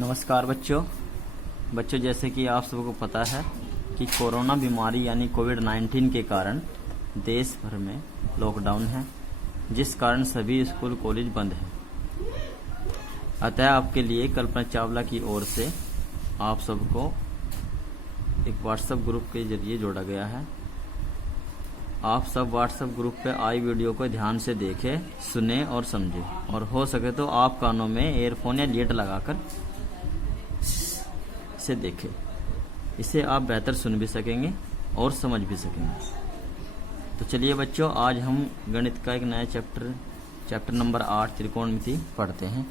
नमस्कार बच्चों, जैसे कि आप सबको पता है कि कोरोना बीमारी यानी कोविड-19 के कारण देश भर में लॉकडाउन है, जिस कारण सभी स्कूल कॉलेज बंद हैं। अतः आपके लिए कल्पना चावला की ओर से आप सबको एक व्हाट्सएप ग्रुप के जरिए जोड़ा गया है। आप सब व्हाट्सएप ग्रुप पे आई वीडियो को ध्यान से देखें, सुने और समझें, और हो सके तो आप कानों में एयरफोन या लीड लगाकर इसे देखें। इसे आप बेहतर सुन भी सकेंगे और समझ भी सकेंगे। तो चलिए बच्चों, आज हम गणित का एक नया चैप्टर नंबर 8 त्रिकोणमिति पढ़ते हैं।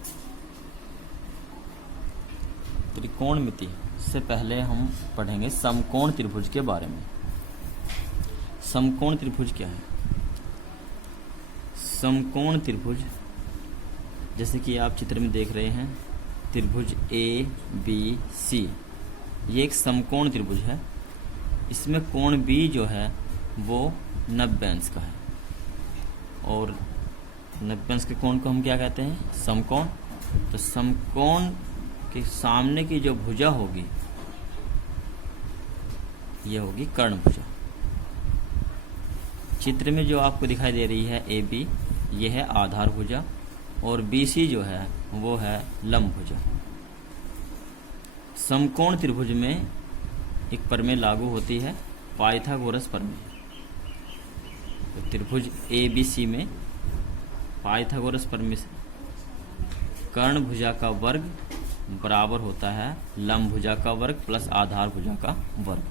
त्रिकोणमिति से पहले हम पढ़ेंगे समकोण त्रिभुज के बारे में। समकोण त्रिभुज क्या है? समकोण त्रिभुज जैसे कि आप चित्र में देख रहे हैं, त्रिभुज ए बी सी, ये एक समकोण त्रिभुज है। इसमें कोण बी जो है वो 90 अंश का है, और 90 अंश के कोण को हम क्या कहते हैं? समकोण। तो समकोण के सामने की जो भुजा होगी ये होगी कर्ण भुजा। चित्र में जो आपको दिखाई दे रही है ए बी, ये है आधार भुजा, और बी सी जो है वो है लंब भुजा। समकोण त्रिभुज में एक प्रमेय लागू होती है, पाइथागोरस प्रमेय। तो त्रिभुज ए बी सी में पाइथागोरस प्रमेय से कर्ण भुजा का वर्ग बराबर होता है लंब भुजा का वर्ग प्लस आधार भुजा का वर्ग।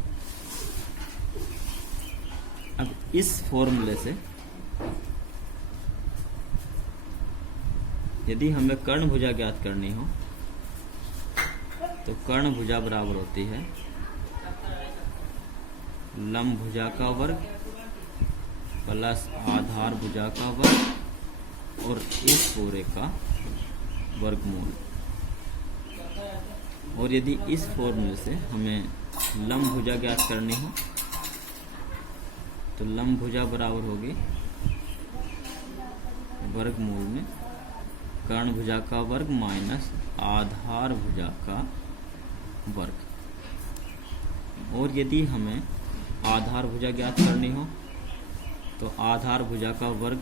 अब इस फॉर्मूले से यदि हमें कर्ण भुजा ज्ञात करनी हो तो कर्ण भुजा बराबर होती है लंब भुजा का वर्ग प्लस आधार भुजा का वर्ग और इस पूरे का वर्गमूल। और यदि इस फॉर्मूले से हमें लंब भुजा ज्ञात करनी हो तो लंब भुजा बराबर होगी वर्गमूल में कर्ण भुजा का वर्ग माइनस आधार भुजा का वर्ग। और यदि हमें आधार भुजा ज्ञात करनी हो तो आधार भुजा का वर्ग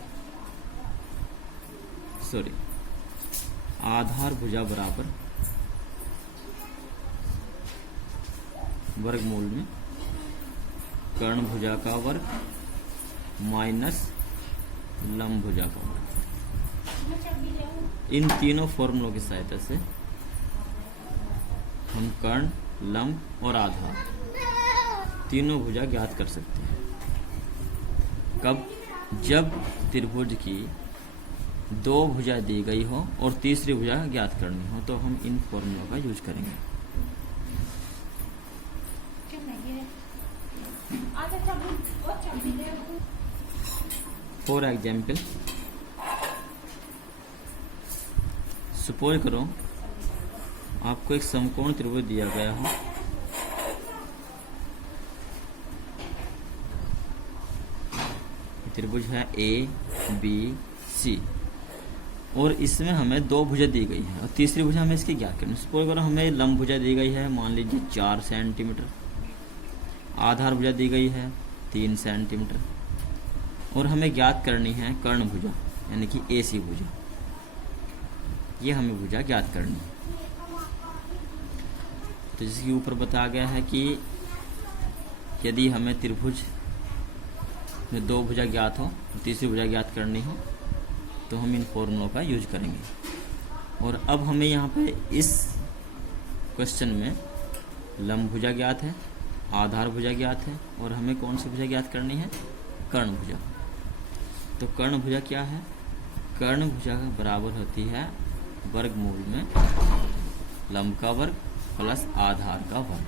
आधार भुजा बराबर वर्गमूल में कर्ण भुजा का वर्ग माइनस लंब भुजा का वर्ग। इन तीनों फॉर्मूलों की सहायता से हम कर्ण, लंब और आधार तीनों भुजा ज्ञात कर सकते हैं। कब? जब त्रिभुज की दो भुजा दी गई हो और तीसरी भुजा ज्ञात करनी हो, तो हम इन फॉर्मूलों का यूज करेंगे। फॉर एग्जाम्पल, सपोज करो आपको एक समकोण त्रिभुज दिया गया हो। त्रिभुज है ए बी सी, और इसमें हमें दो भुजा दी गई है और तीसरी भुजा हमें इसकी ज्ञात करनी है। सपोज करो हमें लंब भुजा दी गई है, मान लीजिए 4 सेंटीमीटर, आधार भुजा दी गई है 3 सेंटीमीटर, और हमें ज्ञात करनी है कर्ण भुजा यानी कि ए सी भुजा। ये हमें भुजा ज्ञात करनी है। तो जैसे कि ऊपर बताया गया है कि यदि हमें त्रिभुज में दो भुजा ज्ञात हो और तीसरी भुजा ज्ञात करनी हो तो हम इन फॉर्मूलों का यूज करेंगे। और अब हमें यहाँ पे इस क्वेश्चन में लंब भुजा ज्ञात है, आधार भुजा ज्ञात है, और हमें कौन सी भुजा ज्ञात करनी है? कर्ण भुजा। तो कर्ण भुजा क्या है? कर्ण भुजा बराबर होती है वर्गमूल में लंब का वर्ग प्लस आधार का वर्ग।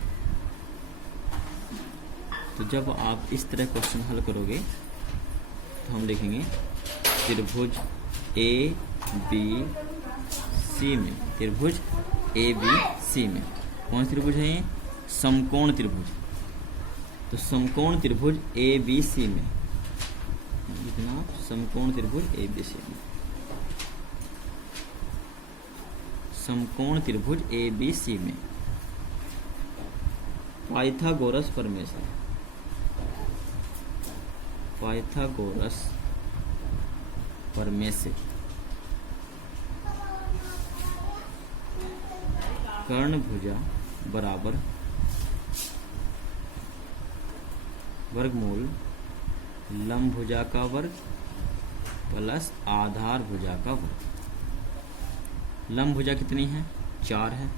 तो जब आप इस तरह क्वेश्चन हल करोगे तो हम लिखेंगे त्रिभुज ए बी सी में, त्रिभुज ए बी सी में कौन सी त्रिभुज है? ये समकोण त्रिभुज। तो समकोण त्रिभुज ए बी सी में लिखना, समकोण त्रिभुज ए बी सी में समकोण त्रिभुज ABC में पाइथागोरस प्रमेय से कर्ण भुजा बराबर वर्गमूल लंब भुजा का वर्ग प्लस आधार भुजा का वर्ग। लंब भुजा कितनी है? 4 है,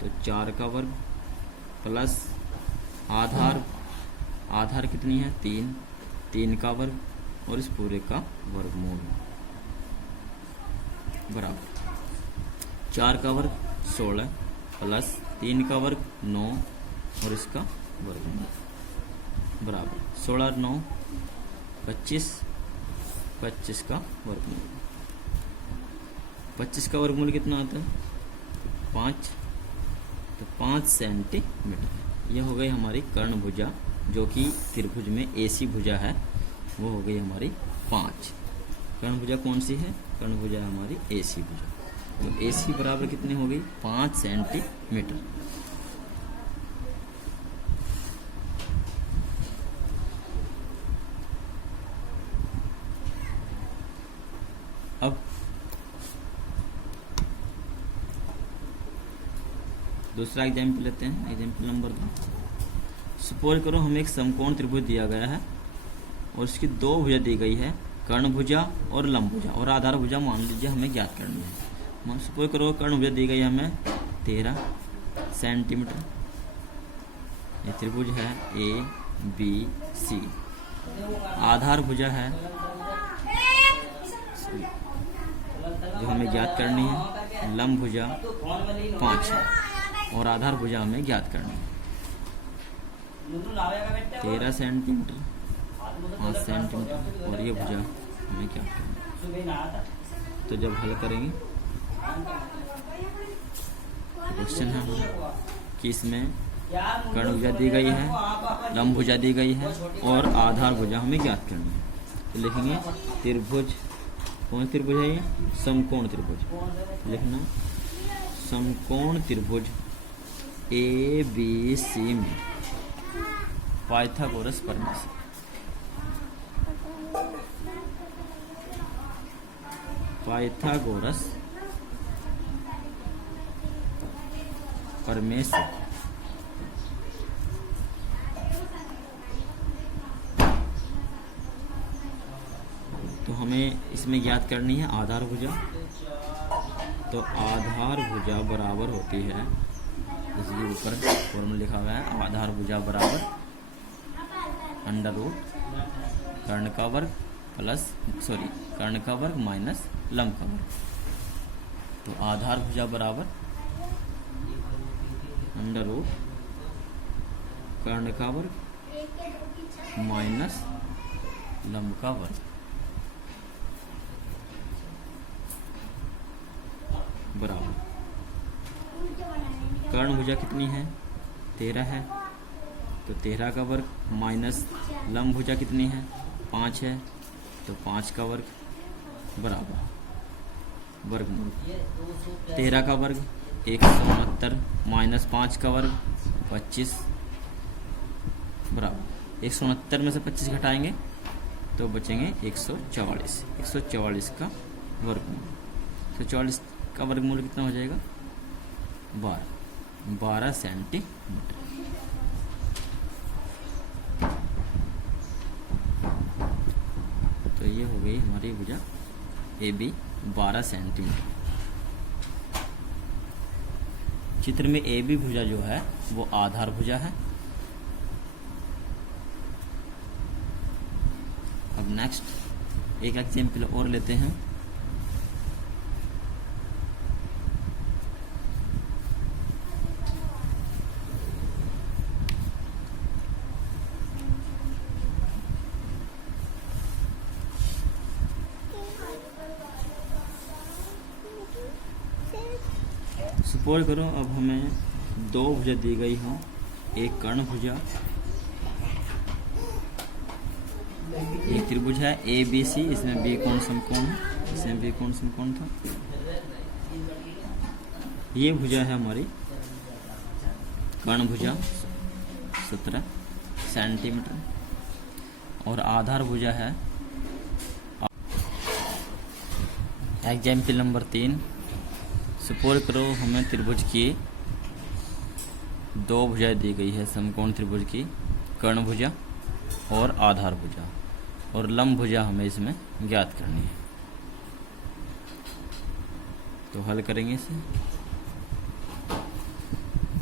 तो 4 का वर्ग प्लस आधार कितनी है? 3 का वर्ग और इस पूरे का वर्गमूल बराबर 4 का वर्ग 16 प्लस 3 का वर्ग 9 और इसका वर्गमूल बराबर 16 9 25 का वर्गमूल। 25 का वर्गमूल कितना आता है? 5, तो 5 सेंटीमीटर। यह हो गई हमारी कर्ण भुजा, जो कि त्रिभुज में AC भुजा है, वो हो गई हमारी 5। कर्ण भुजा कौन सी है? कर्ण भुजा हमारी AC भुजा। तो AC बराबर कितनी हो गई? 5 सेंटीमीटर। अब दूसरा एग्जाम्पल लेते हैं, एग्जाम्पल नंबर 2। सपोज करो हमें एक समकोण त्रिभुज दिया गया है और इसकी 2 भुजा दी गई है, कर्ण भुजा और लंब भुजा, और आधार भुजा मान लीजिए हमें ज्ञात करनी है। सपोज करो कर्ण भुजा दी गई है हमें 13 सेंटीमीटर। ये त्रिभुज है ABC। आधार भुजा है जो हमें ज्ञात करनी है, लंब भुजा 5 है और आधार भुजा हमें ज्ञात करनी है। 13 सेंटीमीटर 5 सेंटीमीटर और ये भुजा हमें ज्ञात करनी है। तो जब हल करेंगे क्वेश्चन है कि इसमें कर्ण भुजा दी गई है, लंब भुजा दी गई है और आधार भुजा हमें ज्ञात करनी है। तो लिखेंगे त्रिभुज, कौन त्रिभुज है ये? समकोण त्रिभुज। लिखना समकोण त्रिभुज ABC में पाइथागोरस प्रमेय से तो हमें इसमें ज्ञात करनी है आधार भुजा। तो आधार भुजा बराबर होती है, जैसे कि ऊपर फॉर्मूला लिखा हुआ है, आधार भुजा बराबर √ कर्ण का वर्ग कर्ण का वर्ग माइनस लंब का वर्ग। तो आधार भुजा बराबर √ कर्ण का वर्ग माइनस लंब का वर्ग बराबर कर्ण भुजा कितनी है? 13 है, तो 13 का वर्ग माइनस लंब भुजा कितनी है? 5 है, तो 5 का वर्ग बराबर वर्गमूल 13 का वर्ग 169 माइनस 5 का वर्ग 25 बराबर 169 में से 25 घटाएंगे तो बचेंगे 144 का वर्गमूल। तो 44 का वर्गमूल कितना हो जाएगा? 12 सेंटीमीटर। तो ये हो गई हमारी भुजा AB 12 सेंटीमीटर। चित्र में AB भुजा जो है वो आधार भुजा है। अब नेक्स्ट एक एग्जाम्पल और लेते हैं। सपोज करो अब हमें 2 भुजा दी गई हो, एक कर्ण भुजा, एक त्रिभुज है ABC, इसमें B कोण समकोण है, इसमें B कोण समकोण था। ये भुजा है हमारी कर्ण भुजा 17 सेंटीमीटर और आधार भुजा है। एग्जाम्पल नंबर 3, सपोज करो हमें त्रिभुज की 2 भुजाएं दी गई है, समकोण त्रिभुज की कर्ण भुजा और आधार भुजा, और लंब भुजा हमें इसमें ज्ञात करनी है। तो हल करेंगे इसे।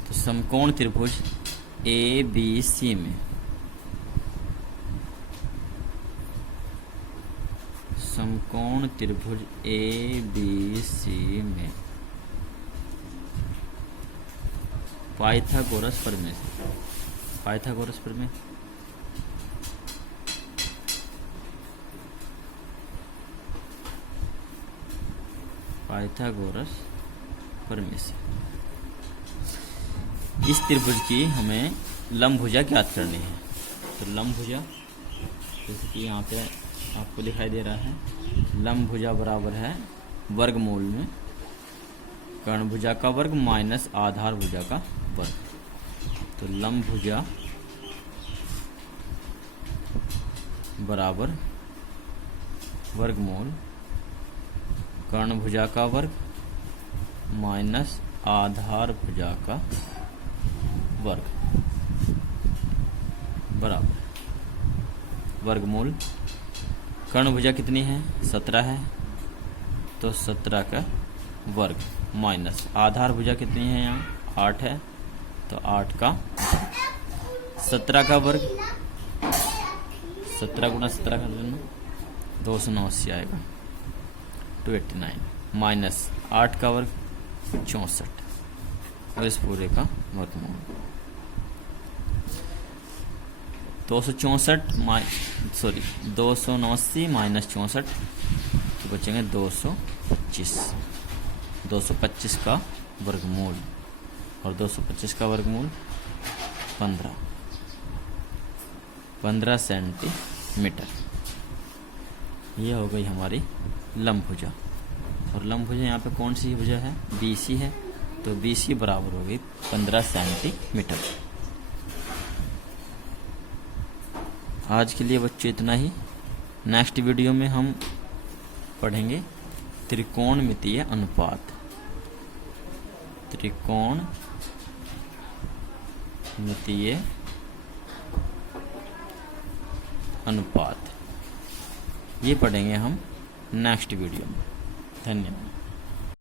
तो समकोण त्रिभुज ABC में समकोण त्रिभुज ABC में पाइथागोरस प्रमेय से पाइथागोरस प्रमेय से इस त्रिभुज की हमें लंब भुजा ज्ञात करनी है। तो लंब भुजा जैसे कि यहाँ पे आपको दिखाई दे रहा है, लंब भुजा बराबर है वर्गमूल में कर्ण भुजा का वर्ग माइनस आधार भुजा का वर्ग। तो लंब भुजा बराबर वर्गमूल कर्ण भुजा का वर्ग माइनस आधार भुजा का वर्ग बराबर वर्गमूल कर्ण भुजा कितनी है 17 है, तो 17 का वर्ग माइनस आधार भुजा कितनी है यहाँ 8 है, तो 8 का 17 का वर्ग 17 गुना 17 कर देना 289 आएगा 289 माइनस 8 का वर्ग 64 और इस पूरे का वर्गमूल 289 माइनस 64 तो बचेंगे 225 का वर्गमूल, और 225 का वर्गमूल 15 सेंटीमीटर। ये हो गई हमारी लंब भुजा। और लंब भुजा यहाँ पे कौन सी भुजा है BC है, तो BC बराबर हो गई 15 सेंटीमीटर। आज के लिए बच्चों इतना ही। नेक्स्ट वीडियो में हम पढ़ेंगे त्रिकोणमितीय अनुपात। त्रिकोणमितीय अनुपात ये पढ़ेंगे हम नेक्स्ट वीडियो में। धन्यवाद।